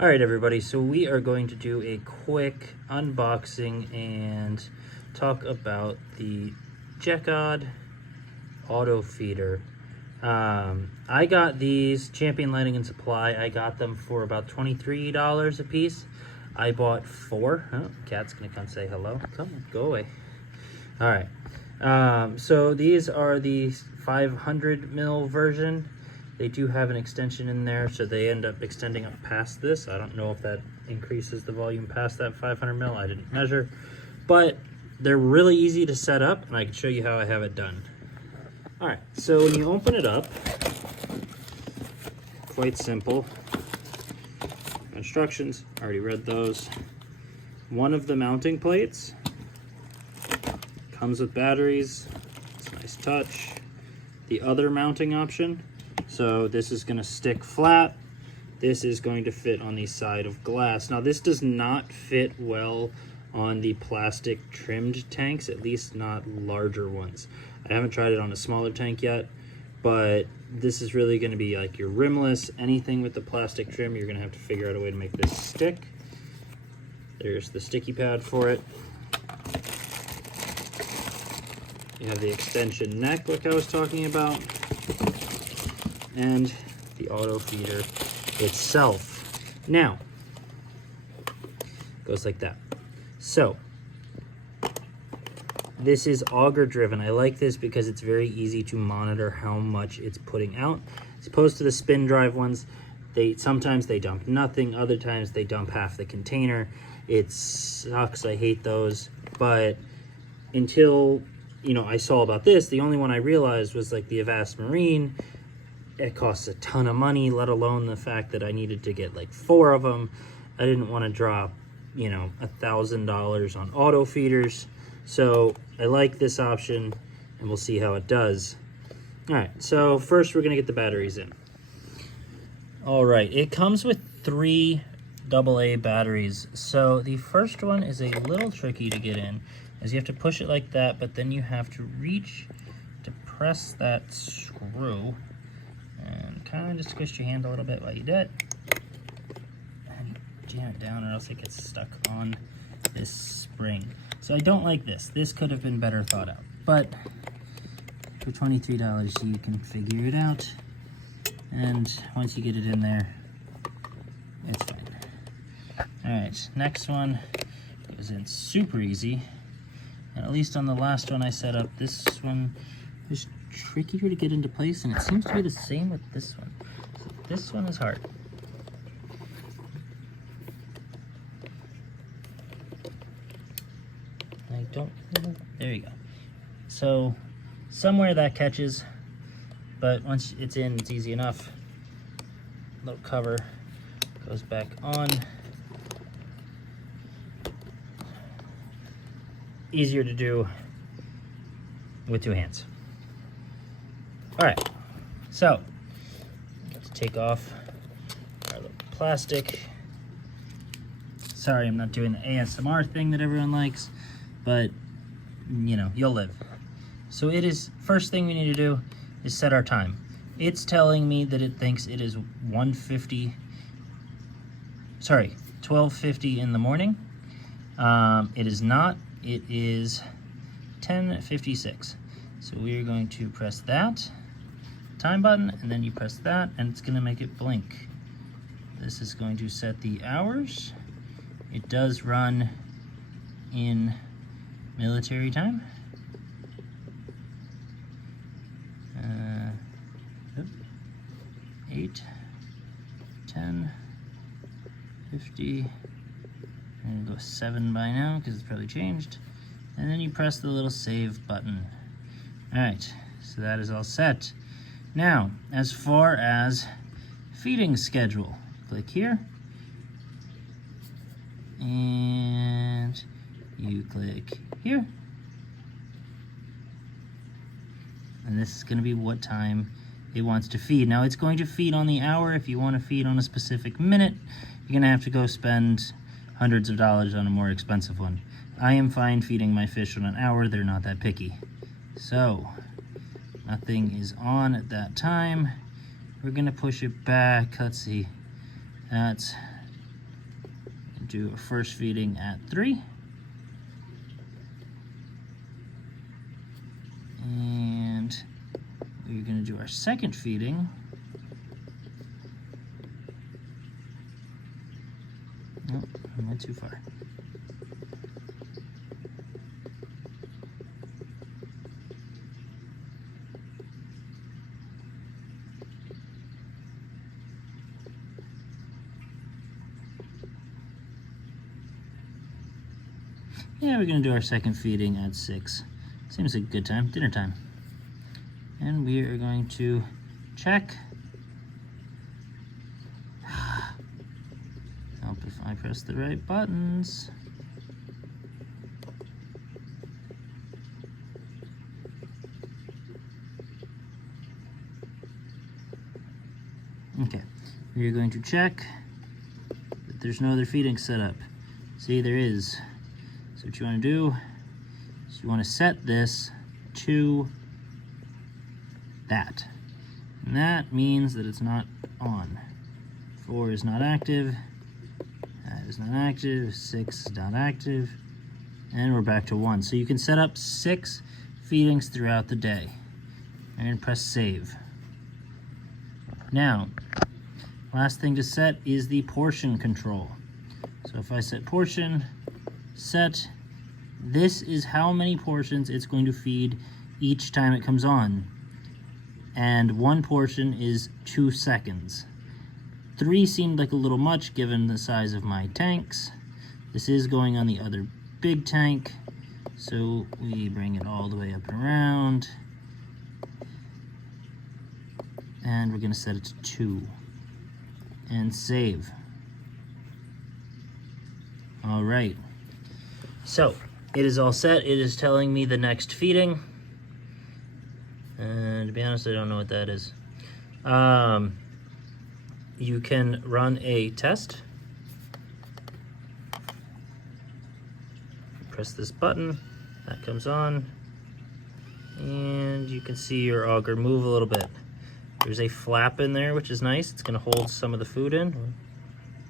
All right, everybody, so we are going to do a quick unboxing and talk about the Jekod AutoFeeder. I got these Champion Lighting and Supply. I got them for about $23 a piece. I bought 4. Oh, cat's gonna come say hello. Come on, go away. All right, so these are the 500 mil version. They do have an extension in there, so they end up extending up past this. I don't know if that increases the volume past that 500 mil. I didn't measure, but they're really easy to set up, and I can show you how I have it done. All right, so when you open it up, quite simple. Instructions, already read those. One of the mounting plates comes with batteries. It's a nice touch. The other mounting option, so this is going to stick flat. This is going to fit on the side of glass. Now this does not fit well on the plastic trimmed tanks, at least not larger ones. I haven't tried it on a smaller tank yet, but this is really going to be like your rimless. Anything with the plastic trim, you're going to have to figure out a way to make this stick. There's the sticky pad for it. You have the extension neck like I was talking about, and the AutoFeeder itself. Now, it goes like that. So, this is auger driven. I like this because it's very easy to monitor how much it's putting out. As opposed to the spin drive ones, sometimes they dump nothing, other times they dump half the container. It sucks, I hate those. But until I saw about this, the only one I realized was like the Avast Marine. It costs a ton of money, let alone the fact that I needed to get like 4 of them. I didn't want to drop, $1,000 on auto feeders. So I like this option, and we'll see how it does. All right, so first we're gonna get the batteries in. All right, it comes with 3 AA batteries. So the first one is a little tricky to get in, as you have to push it like that, but then you have to reach to press that screw and kind of just squish your hand a little bit while you do it. And jam it down or else it gets stuck on this spring. So I don't like this. This could have been better thought out, but for $23 you can figure it out. And once you get it in there, it's fine. All right, next one goes in super easy. And at least on the last one I set up, this one is trickier to get into place, and it seems to be the same with this one. So this one is hard. There you go. So somewhere that catches, but once it's in, it's easy enough. Little cover goes back on. Easier to do with 2 hands. All right, so let's take off our little plastic. Sorry, I'm not doing the ASMR thing that everyone likes, but you'll live. So it is, first thing we need to do is set our time. It's telling me that it thinks it is 12:50 in the morning. It is not. It is 10:56. So we are going to press that time button, and then you press that, and it's going to make it blink. This is going to set the hours. It does run in military time. 8, 10, 50. I'm gonna go 7 by now because it's probably changed. And then you press the little save button. All right, so that is all set. Now, as far as feeding schedule, click here. And you click here. And this is gonna be what time it wants to feed. Now it's going to feed on the hour. If you want to feed on a specific minute, you're gonna have to go spend hundreds of dollars on a more expensive one. I am fine feeding my fish on an hour. They're not that picky. So nothing is on at that time. We're gonna push it back. Let's see, that's do a first feeding at 3. And we're going to do our second feeding. Nope, I went too far. Yeah, we're going to do our second feeding at 6. Seems like a good time, dinner time. And we are going to check. Help if I press the right buttons. Okay, we are going to check that there's no other feeding set up. See, there is. So what you want to do is you want to set this to that. And that means that it's not on. 4 is not active. That is not active. 6 is not active. And we're back to 1. So you can set up 6 feedings throughout the day. I'm going to press save. Now, last thing to set is the portion control. So if I set portion, set, this is how many portions it's going to feed each time it comes on. And 1 portion is 2 seconds. 3 seemed like a little much given the size of my tanks. This is going on the other big tank, so we bring it all the way up and around. And we're gonna set it to 2 and save. All right, so it is all set. It is telling me the next feeding. And to be honest, I don't know what that is. You can run a test. Press this button, that comes on, and you can see your auger move a little bit. There's a flap in there, which is nice. It's gonna hold some of the food in.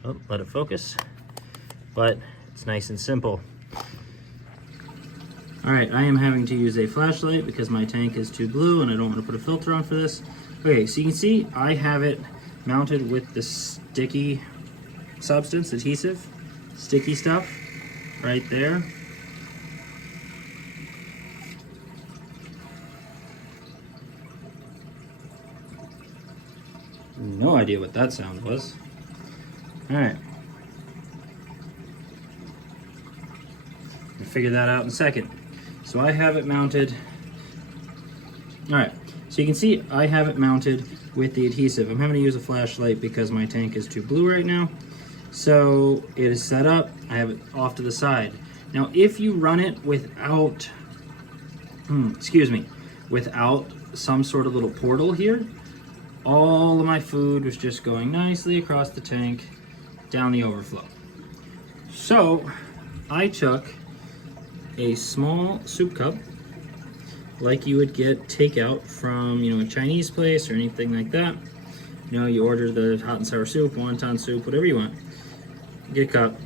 Oh, let it focus. But it's nice and simple. All right, I am having to use a flashlight because my tank is too blue and I don't want to put a filter on for this. Okay, so you can see I have it mounted with the sticky substance, adhesive, sticky stuff right there. No idea what that sound was. All right. We'll figure that out in a second. So I have it mounted. All right, so you can see I have it mounted with the adhesive. I'm having to use a flashlight because my tank is too blue right now. So it is set up, I have it off to the side. Now if you run it without, without some sort of little portal here, all of my food was just going nicely across the tank down the overflow. So I took a small soup cup, like you would get takeout from, a Chinese place or anything like that. You order the hot and sour soup, wonton soup, whatever you want. Get a cup,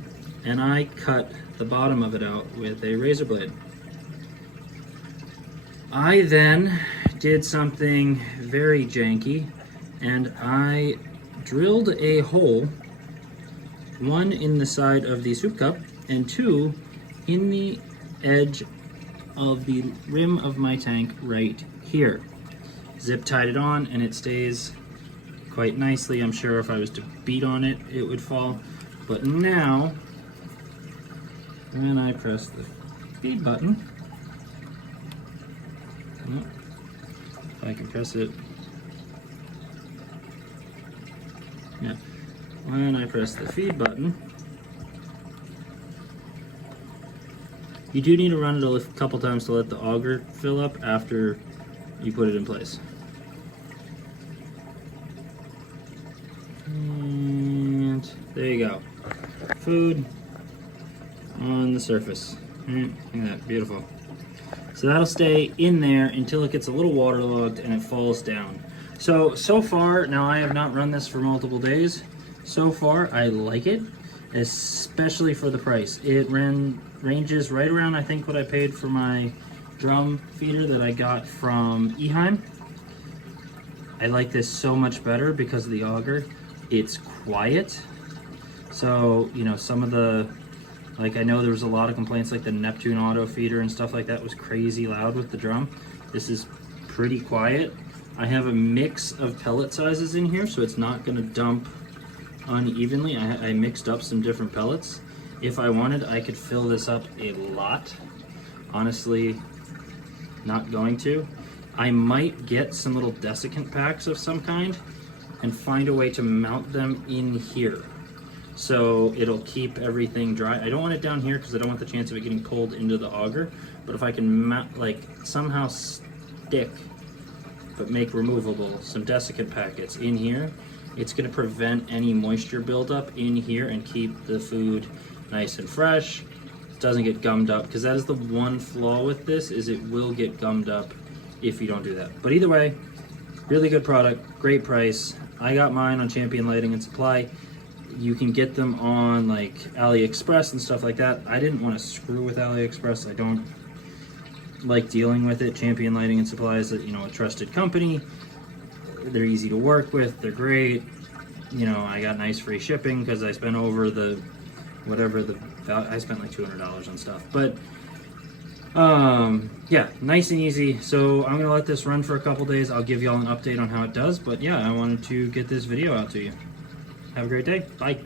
and I cut the bottom of it out with a razor blade. I then did something very janky, and I drilled a hole, 1 in the side of the soup cup, and 2 in the edge of the rim of my tank right here. Zip tied it on and it stays quite nicely. I'm sure if I was to beat on it, it would fall. But now, when I press the feed button, if I can press it, yeah, when I press the feed button, you do need to run it a couple times to let the auger fill up after you put it in place. And there you go. Food on the surface. Look at that, beautiful. So that'll stay in there until it gets a little waterlogged and it falls down. So far, now I have not run this for multiple days. So far, I like it. especially for the price. It ranges right around, I think, what I paid for my drum feeder that I got from Eheim. I like this so much better because of the auger. It's quiet. So, you know, some of the, like, I know there was a lot of complaints, like the Neptune AutoFeeder and stuff like that was crazy loud with the drum. This is pretty quiet. I have a mix of pellet sizes in here, so it's not gonna dump unevenly. I mixed up some different pellets. If I wanted, I could fill this up a lot. Honestly, not going to. I might get some little desiccant packs of some kind and find a way to mount them in here, so it'll keep everything dry. I don't want it down here because I don't want the chance of it getting cold into the auger, but if I can mount, like, somehow stick, but make removable, some desiccant packets in here, it's gonna prevent any moisture buildup in here and keep the food nice and fresh. It doesn't get gummed up, because that is the one flaw with this, is it will get gummed up if you don't do that. But either way, really good product, great price. I got mine on Champion Lighting and Supply. You can get them on like AliExpress and stuff like that. I didn't want to screw with AliExpress. I don't like dealing with it. Champion Lighting and Supply is a trusted company. They're easy to work with. They're great. You know, I got nice free shipping because I spent over the I spent like $200 on stuff. But yeah, nice and easy. So I'm gonna let this run for a couple days. I'll give y'all an update on how it does. But yeah, I wanted to get this video out to you. Have a great day. Bye.